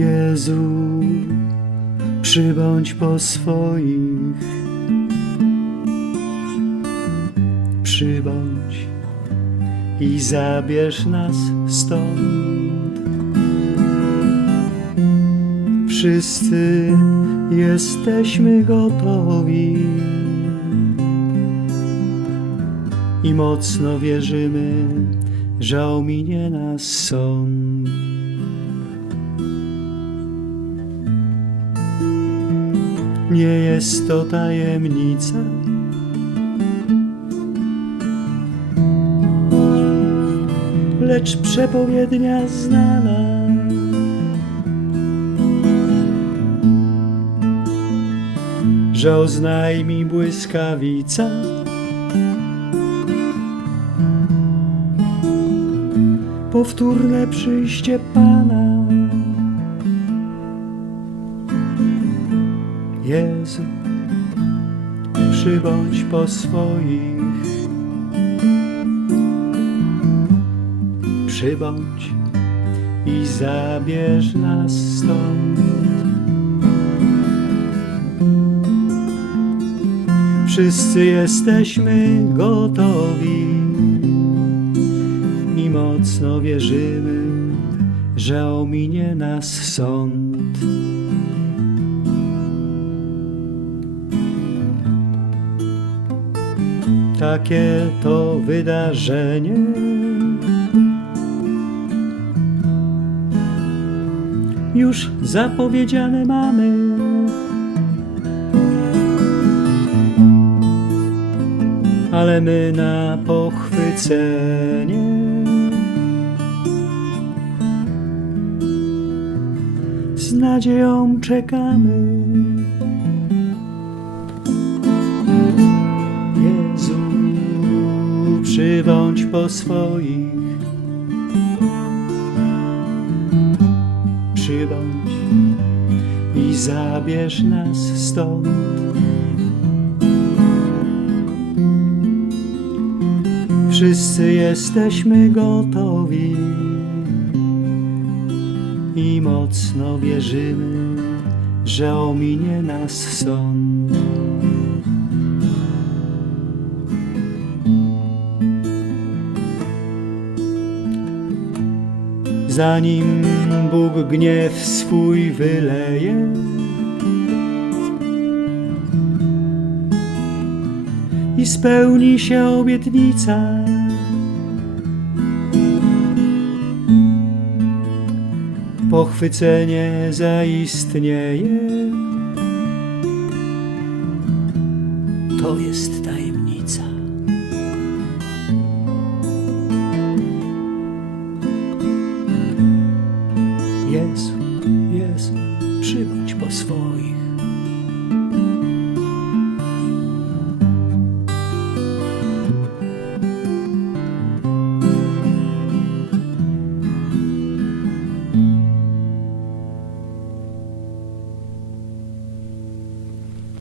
Jezu, przybądź po swoich. Przybądź i zabierz nas stąd. Wszyscy jesteśmy gotowi i mocno wierzymy, że ominie nas sąd. Nie jest to tajemnica. Lecz przepowiednia znana. Że oznajmi błyskawica. Powtórne przyjście Pana. Jezu, przybądź po swoich. Przybądź i zabierz nas stąd. Wszyscy jesteśmy gotowi i mocno wierzymy, że ominie nas sąd. Takie to wydarzenie. Już zapowiedziane mamy. Ale my na pochwycenie z nadzieją czekamy. Przybądź po swoich. Przybądź i zabierz nas stąd. Wszyscy jesteśmy gotowi i mocno wierzymy, że ominie nas sąd. Zanim Bóg gniew swój wyleje. I spełni się obietnica. Pochwycenie zaistnieje. To jest tajemnica. was for you.